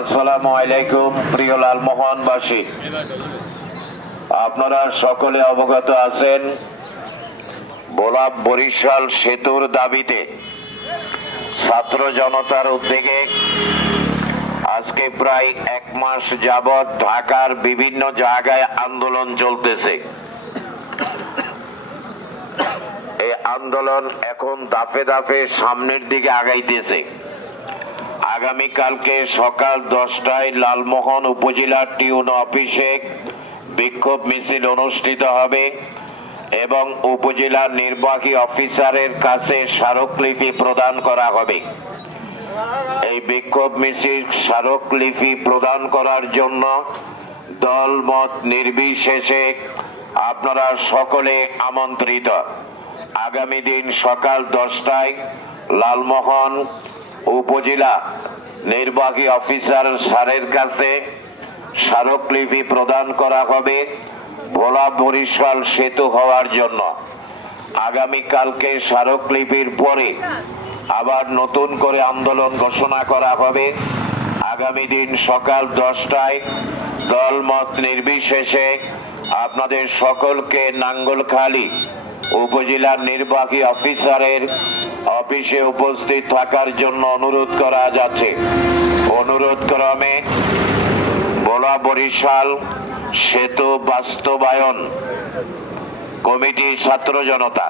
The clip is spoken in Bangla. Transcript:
আসসালামু আলাইকুম, প্রিয় লালমোহনবাসী। আপনারা সকলে অবগত আছেন ভোলা বরিশাল সেতুর দাবিতে ছাত্র জনতার উদ্যোগে আজকে প্রায় এক মাস যাবৎ ঢাকার বিভিন্ন জায়গায় আন্দোলন চলতেছে। এই আন্দোলন এখন দাফে দাফে সামনের দিকে আগাইতেছে। আগামীকালকে সকাল দশটায় লালমোহন উপজেলার টিউন অফিসে বিক্ষোভ মিছিল অনুষ্ঠিত হবে এবং উপজেলার নির্বাহী অফিসারের কাছে স্মারকলিপি প্রদান করা হবে। এই বিক্ষোভ মিছিল স্মারকলিপি প্রদান করার জন্য দল মত নির্বিশেষে আপনারা সকলে আমন্ত্রিত। আগামী দিন সকাল দশটায় লালমোহন উপজেলা নির্বাহী অফিসার স্যারের কাছে স্মারকলিপি প্রদান করা হবে ভোলা বরিশাল সেতু হওয়ার জন্য। আগামীকালকে স্মারকলিপির পরে আবার নতুন করে আন্দোলন ঘোষণা করা হবে। আগামী দিন সকাল দশটায় দলমত নির্বিশেষে আপনাদের সকলকে নাঙ্গলখালী উপজেলার নির্বাহী অফিসারের অফিসে উপস্থিত থাকার জন্য অনুরোধ করা যাচ্ছে। অনুরোধ ক্রমে বলা বরিশাল সেতু বাস্তবায়ন কমিটি ছাত্র জনতা।